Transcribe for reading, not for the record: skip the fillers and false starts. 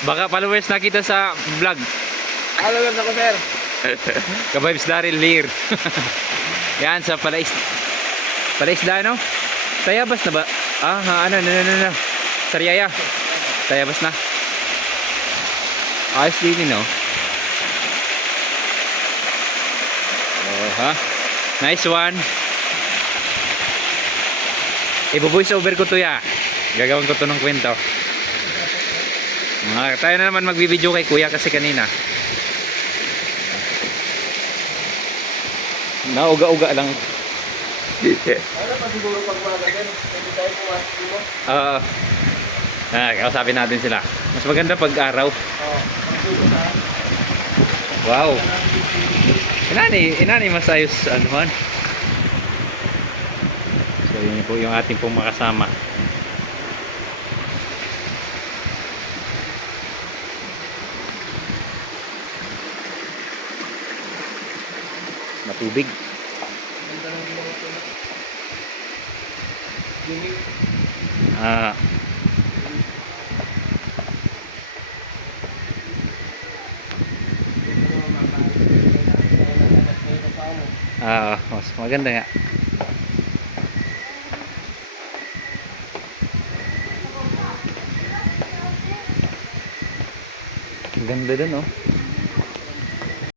Baka followers na kita sa vlog. Followers ako, sir. Ka-vibes Daryl Lear. Yan sa Palaisda, no? Tayabas na ba? Ano. Sariaya. Tayabas na. Ayos din, no? Oh, ha? Nice one. Ibo-voice over ko to, ya. Gagawin ko to ng kwento. Tayo na naman magbibideo kay kuya kasi kanina nauga-uga lang. Ano pa siguro pag magagan? Pwede tayo pumasok dito? Kausapin natin sila. Mas maganda pag araw. Oo. Wow. Inani masayos ano man. So yun po yung ating pong makasama. Matubig. Ganda ng ginawa ko na. Dinig. Mas maganda nga. Ang ganda dun, oh.